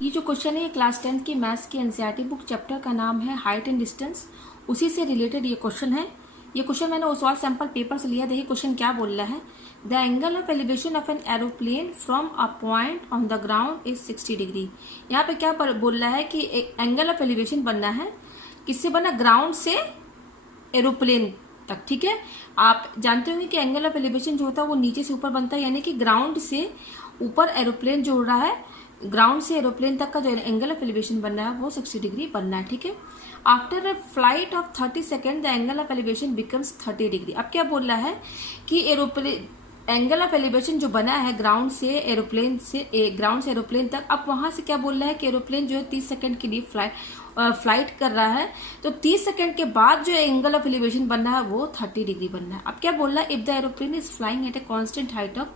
ये जो क्वेश्चन है ये क्लास 10 की मैथ्स की एनसीईआरटी बुक चैप्टर का नाम है हाइट एंड डिस्टेंस। उसी से रिलेटेड ये क्वेश्चन है। ये क्वेश्चन मैंने उस और सैंपल पेपर से लिया। देखिए क्वेश्चन क्या बोल रहा है। The angle of elevation of an aeroplane from a point on the ground is 60 degree. यहाँ पे क्या बोल रहा है कि एंगल ऑफ एलिवेशन बनना है, किससे बना, ग्राउंड से एरोप्लेन तक। ठीक है, आप जानते होंगे कि एंगल ऑफ एलिवेशन जो होता है वो नीचे से ऊपर बनता है, यानी कि ग्राउंड से ऊपर एरोप्लेन जो उड़ रहा है, ग्राउंड से एरोप्लेन तक का जो एंगल ऑफ एलिवेशन बनना है वो 60 डिग्री बनना है। ठीक है, after a flight of 30 second the angle of elevation becomes 30 degree. अब क्या बोल रहा है कि एरोप्लेन एंगल ऑफ एलिवेशन जो बना है ग्राउंड से एरोप्लेन तक, अब वहां से क्या बोल रहा है कि एरोप्लेन जो है 30 सेकेंड के लिए फ्लाइट कर रहा है, तो 30 सेकेंड के बाद जो एंगल ऑफ एलिवेशन बनना है वो 30 डिग्री बनना है। अब क्या बोल रहा है, if the aeroplane is flying at a constant height of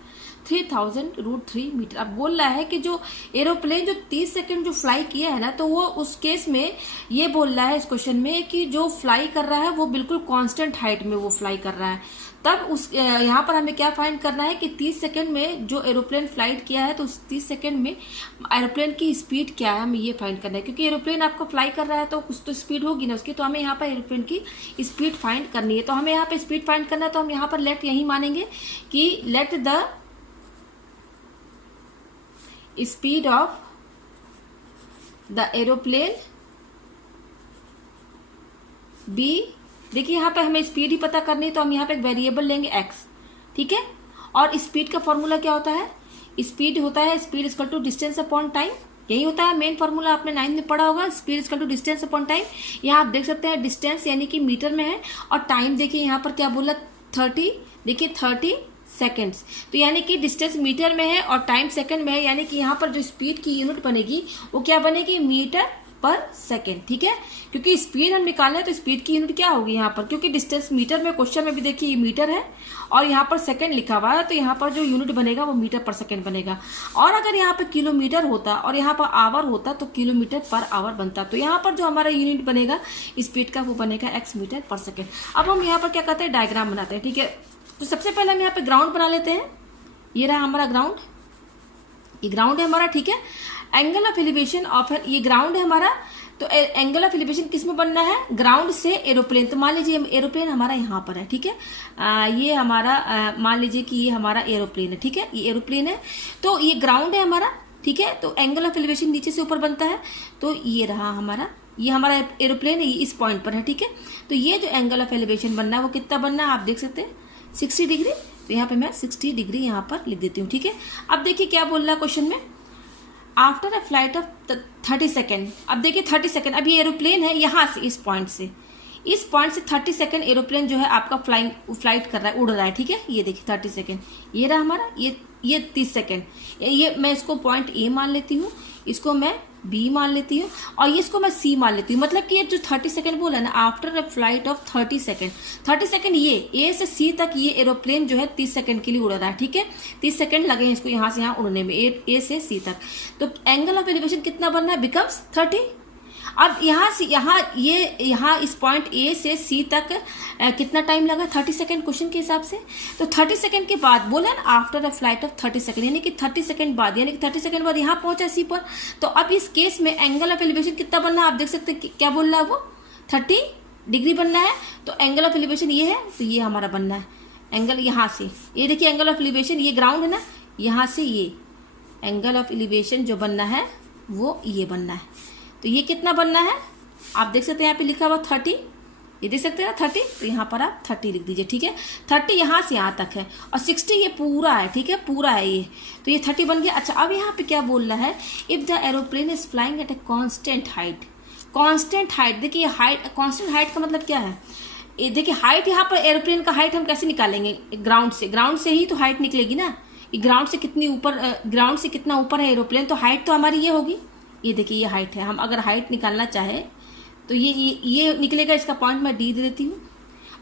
3000√3 metre. अब बोल रहा है कि जो एरोप्लेन जो 30 सेकंड जो फ्लाई किया है ना, तो वो उस केस में ये बोल रहा है इस क्वेश्चन में कि जो फ्लाई कर रहा है वो बिल्कुल कांस्टेंट हाइट में वो फ्लाई कर रहा है। तब उस यहाँ पर हमें क्या फाइंड करना है कि 30 सेकंड में जो एरोप्लेन फ्लाइट किया है, तो उस 30 सेकंड में एरोप्लेन की स्पीड क्या है, हमें ये फाइंड करना है। क्योंकि एरोप्लेन आपको फ्लाई कर रहा है तो कुछ तो स्पीड होगी ना उसकी, तो हमें यहाँ पर एरोप्लेन की स्पीड फाइंड करनी है। तो हमें यहाँ पे स्पीड फाइंड करना है, तो हम यहाँ पर लेट यही मानेंगे कि let the speed of the aeroplane be. देखिए यहाँ पे हमें स्पीड ही पता करनी है, तो हम यहाँ पे एक वेरिएबल लेंगे x। ठीक है, और स्पीड का फॉर्मूला क्या होता है, स्पीड होता है speed equal to distance upon time. यही होता है मेन फॉर्मूला, आपने 9th में पढ़ा होगा, speed equal to distance upon time. यहाँ आप देख सकते हैं डिस्टेंस यानी कि मीटर में है, और टाइम देखिए यहाँ पर क्या बोला 30, देखिए 30 सेकेंड्स। तो यानी कि डिस्टेंस मीटर में है और टाइम सेकंड में है, यानी कि यहाँ पर जो स्पीड की यूनिट बनेगी वो क्या बनेगी, मीटर पर सेकेंड। ठीक है, क्योंकि स्पीड हम निकालना है तो स्पीड की यूनिट क्या होगी यहाँ पर, क्योंकि डिस्टेंस मीटर में क्वेश्चन में भी देखिए ये मीटर है और यहाँ पर सेकंड लिखा हुआ है, तो यहाँ पर जो यूनिट बनेगा वो मीटर पर सेकंड बनेगा। और अगर यहाँ पर किलोमीटर होता और यहाँ पर आवर होता तो किलोमीटर पर आवर बनता। तो यहाँ पर जो हमारा यूनिट बनेगा स्पीड का वो बनेगा x मीटर पर सेकेंड। अब हम यहाँ पर क्या करते हैं, डायग्राम बनाते हैं। ठीक है, तो सबसे पहले हम यहाँ पे ग्राउंड बना लेते हैं। ये रहा हमारा ग्राउंड, ये ग्राउंड है हमारा। ठीक है, एंगल ऑफ एलिवेशन ऑफ ये ग्राउंड है हमारा, तो एंगल ऑफ एलिवेशन किस में बनना है, ग्राउंड से एरोप्लेन। तो मान लीजिए एरोप्लेन हमारा यहाँ पर है। ठीक है, ये हमारा मान लीजिए कि ये हमारा एरोप्लेन है। ठीक है, ये एरोप्लेन है, तो ये ग्राउंड है हमारा। ठीक है, तो एंगल ऑफ एलिवेशन नीचे से ऊपर बनता है, तो ये रहा हमारा, ये हमारा एरोप्लेन है, ये इस पॉइंट पर है। ठीक है, तो ये जो एंगल ऑफ एलिवेशन बनना है वो कितना बनना है, आप देख सकते हैं 60 डिग्री। तो यहाँ पे मैं 60 डिग्री यहाँ पर लिख देती हूँ। ठीक है, अब देखिए क्या बोल रहा है क्वेश्चन में, after a flight of 30 second. अब देखिए 30 सेकेंड, अब ये एरोप्लेन है यहाँ से इस पॉइंट से 30 सेकेंड एरोप्लेन जो है आपका फ्लाइट कर रहा है, उड़ रहा है। ठीक है, ये देखिए 30 सेकेंड, ये रहा हमारा, ये 30 सेकेंड, ये मैं इसको पॉइंट ए मान लेती हूँ, इसको मैं बी मान लेती हूँ, और ये इसको मैं सी मान लेती हूँ। मतलब कि ये जो 30 सेकेंड बोला ना, after a flight of 30 second ये ए से सी तक ये एरोप्लेन जो है 30 सेकेंड के लिए उड़ रहा है। ठीक है, 30 सेकेंड लगे हैं इसको यहाँ से यहाँ उड़ने में, ए से सी तक। तो एंगल ऑफ एलिवेशन कितना बनना है, बिकम्स 30। अब यहाँ से यहाँ इस पॉइंट ए से सी तक कितना टाइम लगा, 30 सेकेंड क्वेश्चन के हिसाब से। तो 30 सेकेंड के बाद बोला ना after a flight of 30 second, यानी कि 30 सेकेंड बाद, यानी कि 30 सेकेंड बाद यहाँ पहुंचा सी पर। तो अब इस केस में एंगल ऑफ एलिवेशन कितना बनना है, आप देख सकते हैं क्या बोल रहा है वो 30 डिग्री बनना है। तो एंगल ऑफ एलिवेशन ये है, तो ये हमारा बनना है एंगल यहाँ से, ये देखिए एंगल ऑफ एलिवेशन, ये ग्राउंड है ना, यहाँ से ये एंगल ऑफ एलिवेशन जो बनना है वो ये बनना है। तो ये कितना बनना है, आप देख सकते हैं यहाँ पे लिखा हुआ 30, ये देख सकते हैं ना 30, तो यहाँ पर आप 30 लिख दीजिए। ठीक है, 30 यहाँ से यहाँ तक है और 60 ये पूरा है। ठीक है, पूरा है ये, तो ये 30 बन गया। अच्छा, अब यहाँ पे क्या बोल रहा है, if the aeroplane is flying at a constant height. Constant height, देखिए हाइट, कांस्टेंट हाइट का मतलब क्या है, ये देखिए हाइट, यहाँ पर एरोप्लेन का हाइट हम कैसे निकालेंगे, ग्राउंड से ही तो हाइट निकलेगी ना। ग्राउंड से कितनी ऊपर, ग्राउंड से कितना ऊपर है एरोप्लेन, तो हाइट तो हमारी ये होगी। ये देखिए ये हाइट है, हम अगर हाइट निकालना चाहे तो ये निकलेगा, इसका पॉइंट मैं डी दे देती हूँ।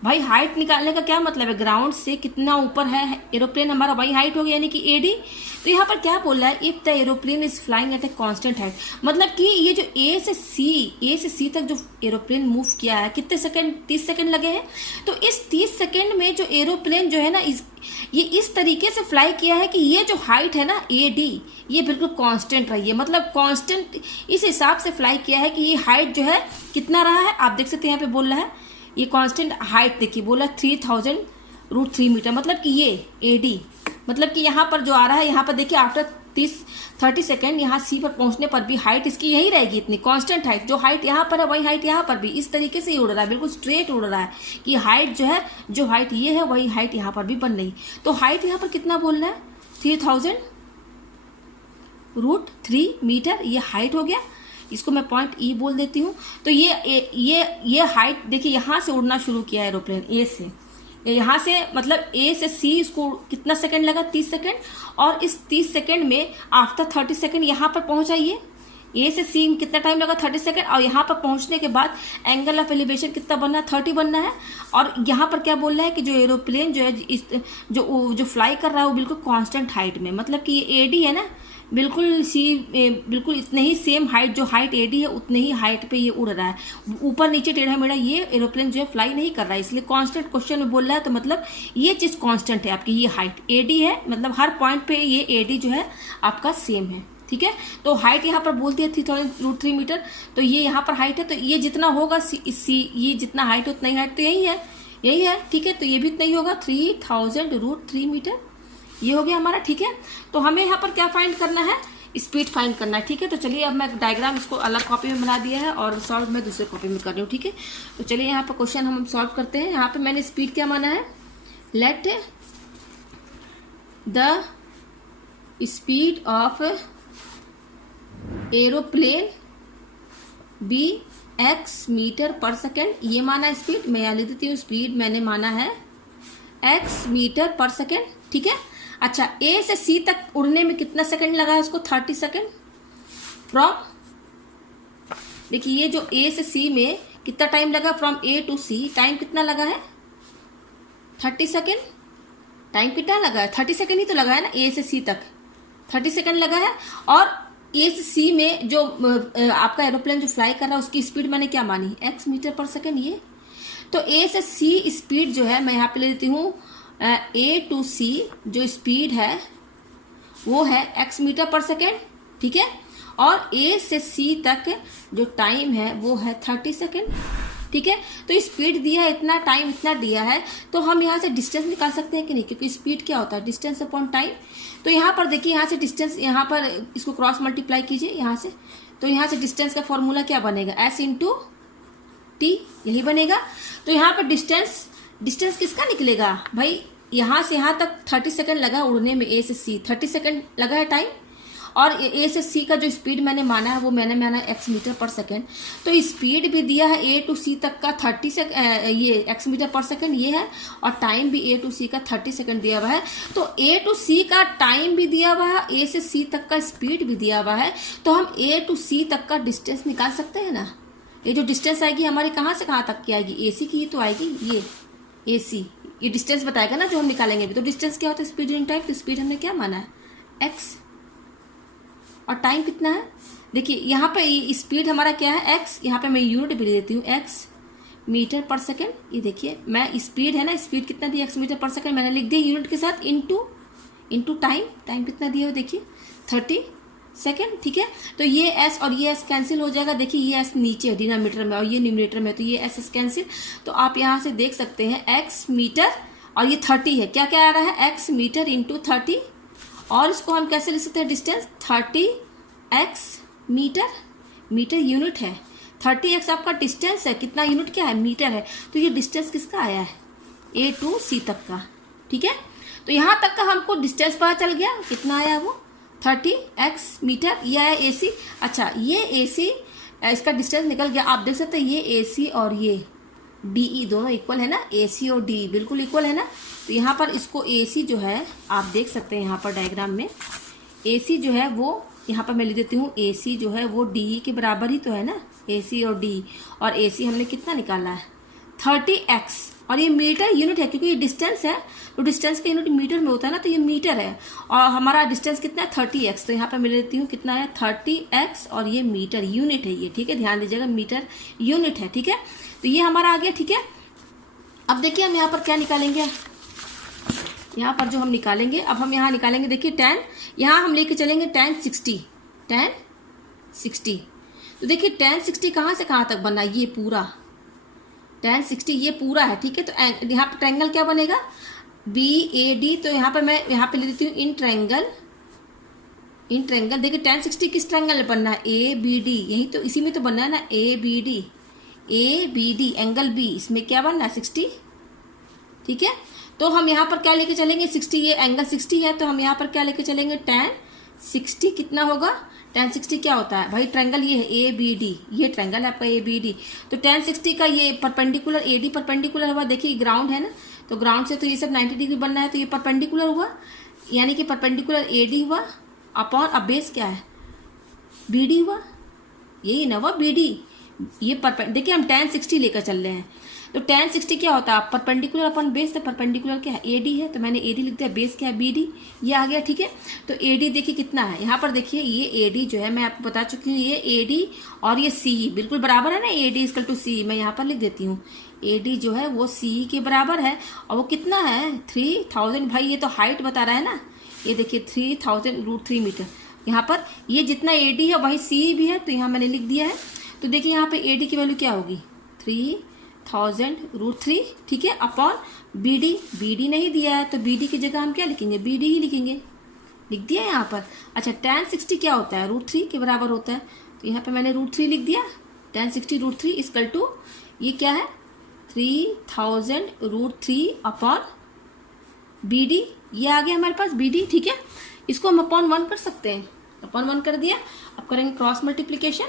भाई हाइट निकालने का क्या मतलब है, ग्राउंड से कितना ऊपर है एरोप्लेन हमारा, वही हाइट हो गया, यानी कि एडी। तो यहाँ पर क्या बोल रहा है, if the aeroplane is flying at a constant height, मतलब कि ये जो ए से सी तक जो एरोप्लेन मूव किया है, कितने सेकंड, 30 सेकंड लगे हैं। तो इस 30 सेकंड में जो एरोप्लेन जो है ना, ये इस तरीके से फ्लाई किया है कि ये जो हाइट है ना एडी, ये बिल्कुल कांस्टेंट रही है, मतलब कांस्टेंट इस हिसाब से फ्लाई किया है कि ये हाइट जो है कितना रहा है, आप देख सकते हैं यहाँ पे बोल रहा है ये कांस्टेंट हाइट, देखिए बोला 3000√3 मीटर, मतलब कि ये एडी, मतलब कि यहाँ पर जो आ रहा है, यहाँ पर देखिए आफ्टर 30 सेकेंड यहाँ सी पर पहुंचने पर भी हाइट इसकी यही रहेगी, इतनी कांस्टेंट हाइट, जो हाइट यहाँ पर है वही हाइट यहाँ पर भी, इस तरीके से ही उड़ रहा है, बिल्कुल स्ट्रेट उड़ रहा है कि हाइट जो है, जो हाइट ये है वही हाइट यहाँ पर भी बन रही। तो हाइट यहाँ पर कितना बोलना है, 3000√3 मीटर, ये हाइट हो गया, इसको मैं पॉइंट ई बोल देती हूँ। तो ये हाइट देखिए, यहाँ से उड़ना शुरू किया एरोप्लेन ए से, यहाँ से मतलब ए से सी, इसको कितना सेकंड लगा, 30 सेकंड, और इस 30 सेकंड में आफ्टर 30 सेकंड यहाँ पर पहुंचा, ये ए से सी कितना टाइम लगा, 30 सेकंड, और यहाँ पर पहुंचने के बाद एंगल ऑफ एलिवेशन कितना बनना है, 30 बनना है। और यहाँ पर क्या बोल रहा है कि जो एरोप्लेन जो है, इस जो फ्लाई कर रहा है वो बिल्कुल कांस्टेंट हाइट में, मतलब कि ये एडी है ना, बिल्कुल इतने ही सेम हाइट, जो हाइट एडी है उतने ही हाइट पे ये उड़ रहा है, ऊपर नीचे टेढ़ा मेढ़ा ये एरोप्लेन जो है फ्लाई नहीं कर रहा है, इसलिए कांस्टेंट क्वेश्चन में बोल रहा है। तो मतलब ये चीज कांस्टेंट है आपकी, ये हाइट एडी है, मतलब हर पॉइंट पे ये एडी जो है आपका सेम है, ठीक है। तो हाइट यहाँ पर बोलती है 3000√3 मीटर, तो ये यहाँ पर हाइट है, तो ये जितना होगा ये जितना हाइट है उतना ही हाइट, तो यही है, ठीक है। तो ये भी इतना ही होगा, 3000√3 मीटर, ये हो गया हमारा, ठीक है। तो हमें यहाँ पर क्या फाइंड करना है, स्पीड फाइंड करना है, ठीक है। तो चलिए अब मैं डायग्राम इसको अलग कॉपी में बना दिया है और सॉल्व मैं दूसरे कॉपी में कर रही हूँ, ठीक है। तो चलिए यहाँ पर क्वेश्चन हम सॉल्व करते हैं। यहाँ पे मैंने स्पीड क्या माना है, let the speed of aeroplane be x metre पर सेकेंड, ये माना स्पीड, मैं यहाँ लिख देती हूँ, स्पीड मैंने माना है x मीटर पर सेकेंड, ठीक है। अच्छा, ए से सी तक उड़ने में कितना सेकंड लगा है उसको, 30 सेकंड फ्रॉम, देखिए ये जो ए से सी में कितना टाइम लगा, from A to C time कितना लगा है, 30 सेकंड। टाइम कितना लगा है, 30 सेकंड ही तो लगा है ना, ए से सी तक 30 सेकंड लगा है। और ए से सी में जो आपका एरोप्लेन जो फ्लाई कर रहा है उसकी स्पीड मैंने क्या मानी, x मीटर पर सेकंड, ये। तो ए से सी स्पीड जो है मैं यहाँ पे ले लेती हूँ, ए टू सी जो स्पीड है वो है x मीटर पर सेकेंड, ठीक है। और ए से सी तक जो टाइम है वो है 30 सेकेंड, ठीक है। तो स्पीड दिया है इतना, टाइम इतना दिया है, तो हम यहाँ से डिस्टेंस निकाल सकते हैं कि नहीं, क्योंकि स्पीड क्या होता है, डिस्टेंस अपॉन टाइम। तो यहाँ पर देखिए, यहाँ से डिस्टेंस, यहाँ पर इसको क्रॉस मल्टीप्लाई कीजिए यहाँ से, तो यहाँ से डिस्टेंस का फॉर्मूला क्या बनेगा, s इंटू टी, यही बनेगा। तो यहाँ पर डिस्टेंस किसका निकलेगा भाई, यहाँ से यहाँ तक 30 सेकंड लगा उड़ने में, ए से सी 30 सेकंड लगा है टाइम, और ए से सी का जो स्पीड मैंने माना है वो मैंने माना है x मीटर पर सेकंड। तो स्पीड भी दिया है ए टू सी तक का 30 सेकंड, ये x मीटर पर सेकंड ये है, और टाइम भी ए टू सी का 30 सेकंड दिया हुआ है। तो ए टू सी का टाइम भी दिया हुआ है, ए से सी तक का स्पीड भी दिया हुआ है, तो हम ए टू सी तक का डिस्टेंस निकाल सकते हैं ना। ये जो डिस्टेंस आएगी हमारी कहाँ से कहाँ तक की आएगी, ए सी की ही तो आएगी, ये ए सी, ये डिस्टेंस बताएगा ना जो हम निकालेंगे भी। तो डिस्टेंस क्या होता है, स्पीड इन टाइम, तो स्पीड हमने क्या माना है x, और टाइम कितना है, देखिए यहाँ पे स्पीड हमारा क्या है x, यहाँ पे मैं यूनिट भी ले देती हूँ x मीटर पर सेकेंड। ये देखिए मैं स्पीड है ना, स्पीड कितना दिया x मीटर पर सेकेंड, मैंने लिख दिया यूनिट के साथ, इंटू टाइम कितना दिया हो देखिए 30 सेकेंड, ठीक है। तो ये s और ये s कैंसिल हो जाएगा, देखिए ये s नीचे है डिनोमिनेटर में और ये न्यूमरेटर में, तो ये s कैंसिल। तो आप यहाँ से देख सकते हैं x मीटर और ये 30 है, क्या क्या आ रहा है, x मीटर इंटू 30, और इसको हम कैसे लिख सकते हैं, डिस्टेंस 30x मीटर यूनिट है, 30x आपका डिस्टेंस है, कितना यूनिट क्या है, मीटर है। तो ये डिस्टेंस किसका आया है, ए टू सी तक का, ठीक है। तो यहाँ तक का हमको डिस्टेंस पता चल गया, कितना आया वो 30x मीटर, ये है ए सी। अच्छा, ये ए सी, इसका डिस्टेंस निकल गया, आप देख सकते हैं ये ए सी और ये डीई दोनों इक्वल है ना, ए सी और डी बिल्कुल इक्वल है ना। तो यहाँ पर इसको ए सी जो है आप देख सकते हैं यहाँ पर डायग्राम में, ए सी जो है वो यहाँ पर मैं लिख देती हूँ, ए सी जो है वो डी के बराबर ही तो है ना, ए सी और डी, और ए सी हमने कितना निकाला है 30x, और ये मीटर यूनिट है क्योंकि ये डिस्टेंस है, तो डिस्टेंस का यूनिट मीटर में होता है ना, तो ये मीटर है और हमारा डिस्टेंस कितना है 30x। तो यहाँ पे मैं लेती हूँ कितना है 30x और ये मीटर यूनिट है ये, ठीक है, ध्यान दीजिएगा मीटर यूनिट है, ठीक है। तो ये हमारा आ गया, ठीक है। अब देखिए हम यहाँ पर क्या निकालेंगे, यहाँ पर जो हम निकालेंगे, अब हम यहाँ निकालेंगे, देखिए tan, यहाँ हम लेके चलेंगे tan 60। तो देखिए tan 60 कहाँ से कहाँ तक बना, ये पूरा tan 60 ये पूरा है, ठीक है। तो यहाँ पर ट्रायंगल क्या बनेगा BAD। तो यहाँ पर मैं यहाँ पे ले देती हूँ इन ट्रायंगल। देखिए tan 60 किस ट्रायंगल में बनना है ABD, यही तो इसी में तो बनना है ना ABD एंगल B, इसमें क्या बनना है 60, ठीक है। तो हम यहाँ पर क्या लेके चलेंगे 60, ये एंगल 60 है, तो हम यहाँ पर क्या लेके चलेंगे tan 60 कितना होगा, tan 60 क्या होता है भाई, ट्रायंगल ये है ABD, ये ट्रायंगल है आपका ABD। तो tan 60 का ये परपेंडिकुलर AD परपेंडिकुलर हुआ, देखिए ग्राउंड है ना, तो ग्राउंड से तो ये सब 90 डिग्री बनना है, तो ये परपेंडिकुलर हुआ, यानी कि परपेंडिकुलर AD हुआ अपॉन, अब बेस क्या है BD हुआ, यही ना हुआ BD। ये देखिए हम tan 60 लेकर चल रहे हैं, तो tan 60 क्या होता है परपेंडिकुलर अपन बेस, तो परपेंडिकुलर क्या है AD है, तो मैंने AD लिख दिया, बेस क्या है BD, ये आ गया, ठीक है। तो AD देखिए कितना है, यहाँ पर देखिए ये AD जो है मैं आपको बता चुकी हूँ, ये AD और ये CE बिल्कुल बराबर है ना, AD इक्वल टू CE, मैं यहाँ पर लिख देती हूँ AD जो है वो CE के बराबर है, और वो कितना है 3000। भाई ये तो हाइट बता रहा है ना, ये देखिए 3000√3 मीटर, यहाँ पर ये जितना AD है वही CE भी है, तो यहाँ मैंने लिख दिया है। तो देखिए यहाँ पे AD की वैल्यू क्या होगी 3000√3, ठीक है, अपॉन BD नहीं दिया है, तो BD की जगह हम क्या लिखेंगे BD ही लिखेंगे, लिख दिया यहाँ पर। अच्छा tan 60 क्या होता है √3 के बराबर होता है, तो यहाँ पे मैंने √3 लिख दिया, tan 60√3 इक्वल टू ये क्या है 3000√3 अपॉन BD, ये आ गया हमारे पास BD, ठीक है। इसको हम अपॉन 1 कर सकते हैं, अपॉन 1 कर दिया। अब करेंगे क्रॉस मल्टीप्लीकेशन,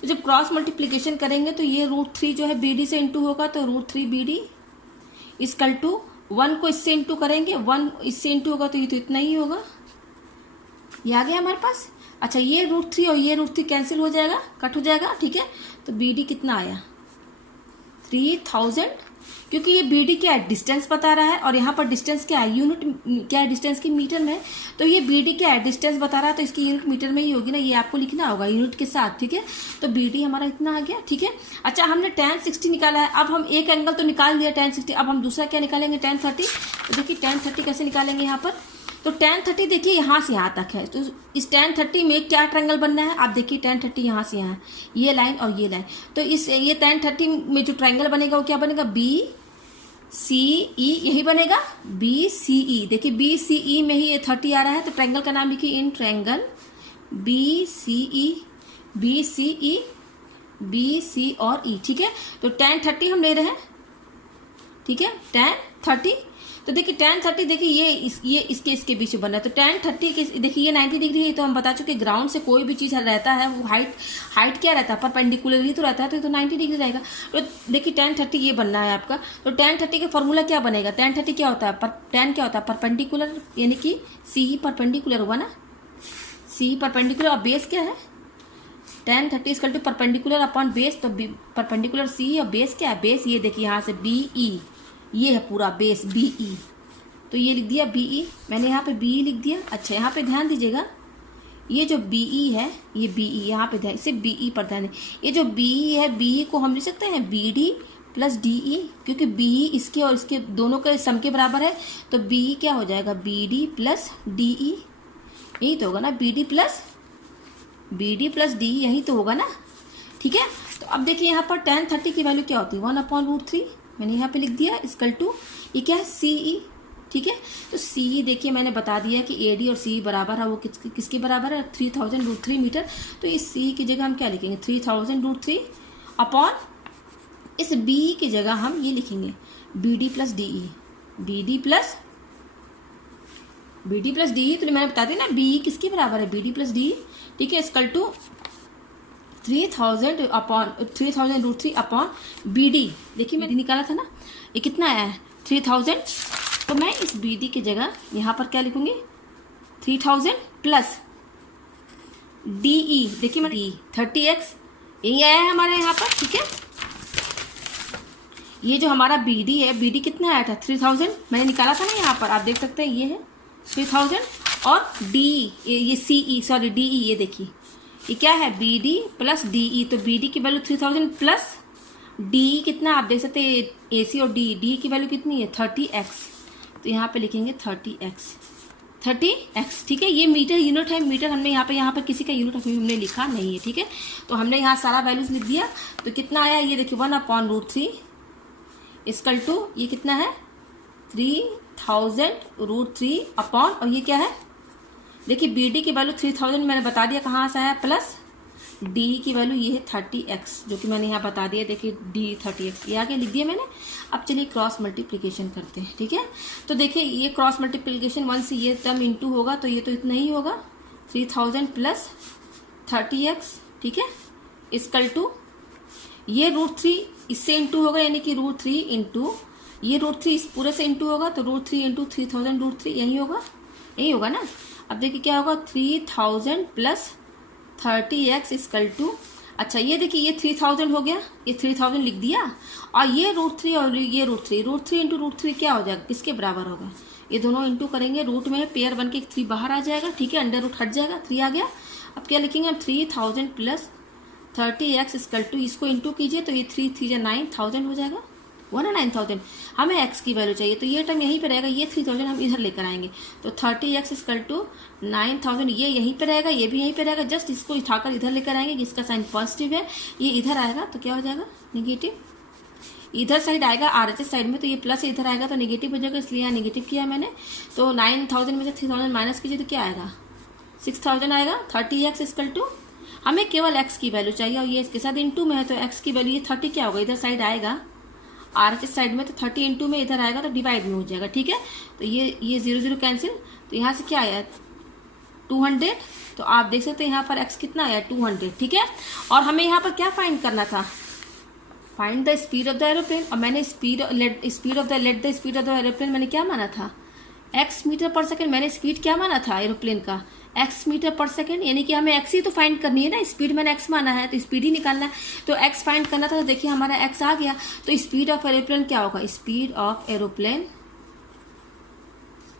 तो जब क्रॉस मल्टीप्लीकेशन करेंगे तो ये √3 जो है BD से इंटू होगा, तो √3 BD इक्वल टू 1 को इससे इंटू करेंगे, 1 इससे इंटू होगा तो ये तो इतना ही होगा, ये आ गया हमारे पास। अच्छा ये √3 और ये √3 कैंसिल हो जाएगा, कट हो जाएगा, ठीक है। तो BD कितना आया 3000, क्योंकि ये BD क्या है डिस्टेंस बता रहा है, और यहाँ पर डिस्टेंस क्या है यूनिट क्या है डिस्टेंस की मीटर में, तो ये BD क्या है डिस्टेंस बता रहा है, तो इसकी यूनिट मीटर में ही होगी ना, ये आपको लिखना होगा यूनिट के साथ, ठीक है। तो BD हमारा इतना आ गया, ठीक है। अच्छा हमने tan 60 निकाला है, अब हम एक एंगल तो निकाल दिया tan 60, अब हम दूसरा क्या निकालेंगे tan 30। तो देखिए tan 30 कैसे निकालेंगे यहाँ पर, तो tan 30 देखिए यहाँ से यहाँ तक है, तो इस tan 30 में क्या ट्रायंगल बनना है, आप देखिए tan 30 यहाँ से यहाँ ये लाइन और ये लाइन, तो इस ये tan 30 में जो ट्रायंगल बनेगा वो क्या बनेगा BCE, यही बनेगा BCE। देखिए BCE में ही ये 30 आ रहा है, तो ट्रायंगल का नाम लिखिए इन ट्रायंगल BC और E, ठीक है। तो tan 30 हम ले रहे हैं, ठीक है, tan 30। तो देखिए tan 30 देखिए ये इसके बीच में बना है, तो tan 30 के देखिए ये 90 डिग्री है, तो हम बता चुके ग्राउंड से कोई भी चीज रहता है वो हाइट क्या रहता है परपेंडिकुलर ही तो रहता है, तो 90 डिग्री रहेगा। तो देखिए tan 30 ये बनना है आपका, तो tan 30 का फॉर्मूला क्या बनेगा, tan 30 क्या होता है tan क्या होता है परपेंडिकुलर, यानी कि CE परपेंडिकुलर हुआ ना, CE परपेंडिकुलर और बेस क्या है tan 30 equal to perpendicular upon base, तो परपेंडिकुलर CE और बेस क्या है बेस, ये देखिए यहाँ से BE, ये है पूरा बेस BE, तो ये लिख दिया BE, मैंने यहाँ पे BE लिख दिया। अच्छा यहाँ पे ध्यान दीजिएगा, ये जो BE है ये BE यहाँ पे ध्यान, इसे BE पर ध्यान, ये जो BE है BE को हम लिख सकते हैं BD प्लस DE, क्योंकि BE इसके और इसके दोनों के सम के बराबर है, तो BE क्या हो जाएगा BD प्लस DE, यही तो होगा ना BD प्लस DE, यही तो होगा ना, ठीक है। तो अब देखिए यहाँ पर tan 30 की वैल्यू क्या होती है 1/√3, मैंने यहाँ पे लिख दिया इक्वल टू ये क्या है CE, ठीक है। तो CE देखिए मैंने बता दिया कि AD और CE बराबर है, वो किसके बराबर है 3000√3 मीटर, तो इस CE की जगह हम क्या लिखेंगे 3000√3 अपॉन इस BE की जगह हम ये लिखेंगे BD plus DE, BD plus DE, तो मैंने बता दिया ना BE किसके बराबर है BD प्लस DE, ठीक है, इक्वल टू 3000√3 अपॉन BD। देखिए मैंने निकाला था ना, ये कितना आया है 3000, तो मैं इस BD की जगह यहाँ पर क्या लिखूंगी 3000 प्लस DE, देखिए मैं 30x यही आया है हमारे यहाँ पर, ठीक है। ये जो हमारा बी डी है, बी डी कितना आया था 3000, मैंने निकाला था ना यहाँ पर, आप देख सकते हैं ये है 3000। और डी ये सी ई सॉरी डी ई, ये देखिए ये क्या है B D plus D E, तो बी डी की वैल्यू 3000 प्लस डी कितना आप देख सकते हैं ए सी और डी की वैल्यू कितनी है 30x, तो यहाँ पे लिखेंगे 30x, ठीक है। ये मीटर यूनिट है, मीटर हमने यहाँ पे किसी का यूनिट हमने लिखा नहीं है, ठीक है। तो हमने यहाँ सारा वैल्यूज लिख दिया, तो कितना आया ये देखिए 1/√3 इक्वल टू ये कितना है 3000√3 अपॉन, और ये क्या है देखिए बी डी की वैल्यू 3000 मैंने बता दिया कहाँ से आया, प्लस डी की वैल्यू ये है 30x जो कि मैंने यहाँ बता दिया, देखिए डी 30x ये आगे लिख दिया मैंने। अब चलिए क्रॉस मल्टीप्लिकेशन करते हैं, ठीक है। तो देखिए ये क्रॉस मल्टीप्लिकेशन 1 से ये टर्म इंटू होगा, तो ये तो इतना ही होगा 3000 प्लस 30x, ठीक है, इक्वल टू ये √3 इससे इंटू होगा, यानी कि √3 इंटू ये √3 इस पूरे से इंटू होगा, तो √3 इंटू 3000√3 यही होगा ना। अब देखिए क्या होगा 3000 प्लस 30x इक्वल टू, अच्छा ये देखिए ये 3000 हो गया, ये 3000 लिख दिया, और ये √3 और ये √3 इंटू √3 क्या हो जाएगा, किसके बराबर होगा, ये दोनों इंटू करेंगे, रूट में पेयर बन के 3 बाहर आ जाएगा, ठीक है, अंडर रूट हट जाएगा, 3 आ गया। अब क्या लिखेंगे हम 3000 प्लस 30x इक्वल टू, इसको इंटू कीजिए तो ये 3 3 9000 हो जाएगा, 1/9000। हमें x की वैल्यू चाहिए, तो ये टर्म यहीं पे रहेगा, ये 3000 हम इधर लेकर आएंगे, तो 30x इक्वल टू 9000 ये यहीं पे रहेगा, ये भी यहीं पे रहेगा, जस्ट इसको उठाकर इधर लेकर आएंगे, जिसका साइन पॉजिटिव है, ये इधर आएगा तो क्या हो जाएगा नेगेटिव, इधर साइड आएगा RHS साइड में, तो ये प्लस इधर आएगा तो नेगेटिव हो जाएगा, इसलिए यहाँ नेगेटिव किया मैंने। तो 9000 में से 3000 माइनस कीजिए तो क्या आएगा 6000 आएगा। 30x इक्वल टू, हमें केवल x की वैल्यू चाहिए, और ये इसके साथ इंटू में है, तो x की वैल्यू ये 30 क्या होगा, इधर साइड आएगा RHS साइड में, तो 30 इंटू में इधर आएगा तो डिवाइड में हो जाएगा, ठीक है। तो ये 0 0 कैंसिल, तो यहाँ से क्या आया 200, तो आप देख सकते हैं यहाँ पर x कितना आया 200, ठीक है। और हमें यहाँ पर क्या फाइंड करना था, find the speed of the aeroplane, और मैंने late the speed of the aeroplane मैंने क्या माना था x मीटर पर सेकेंड, मैंने स्पीड क्या माना था एरोप्लेन का x मीटर पर सेकेंड, यानी कि हमें x ही तो फाइंड करनी है ना, स्पीड मैंने x माना है तो स्पीड ही निकालना है, तो x फाइंड करना था, तो देखिए हमारा x आ गया। तो स्पीड ऑफ एरोप्लेन क्या होगा, स्पीड ऑफ एरोप्लेन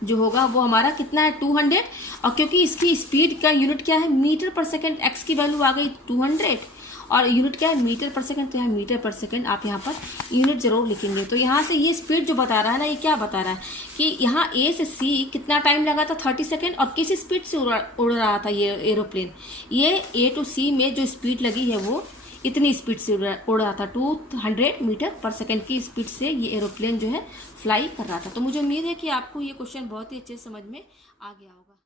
जो होगा वो हमारा कितना है 200, और क्योंकि इसकी स्पीड का यूनिट क्या है मीटर पर सेकेंड, x की वैल्यू आ गई 200 और यूनिट क्या है मीटर पर सेकंड, तो यहाँ मीटर पर सेकंड आप यहाँ पर यूनिट जरूर लिखेंगे। तो यहाँ से ये स्पीड जो बता रहा है ना, ये क्या बता रहा है कि यहाँ A से C कितना टाइम लगा था 30 सेकंड, और किस स्पीड से उड़ रहा था ये एरोप्लेन, ये A to C में जो स्पीड लगी है वो इतनी स्पीड से उड़ रहा था, 200 मीटर पर सेकंड की स्पीड से ये एरोप्लेन जो है फ्लाई कर रहा था। तो मुझे उम्मीद है कि आपको ये क्वेश्चन बहुत ही अच्छे से समझ में आ गया होगा।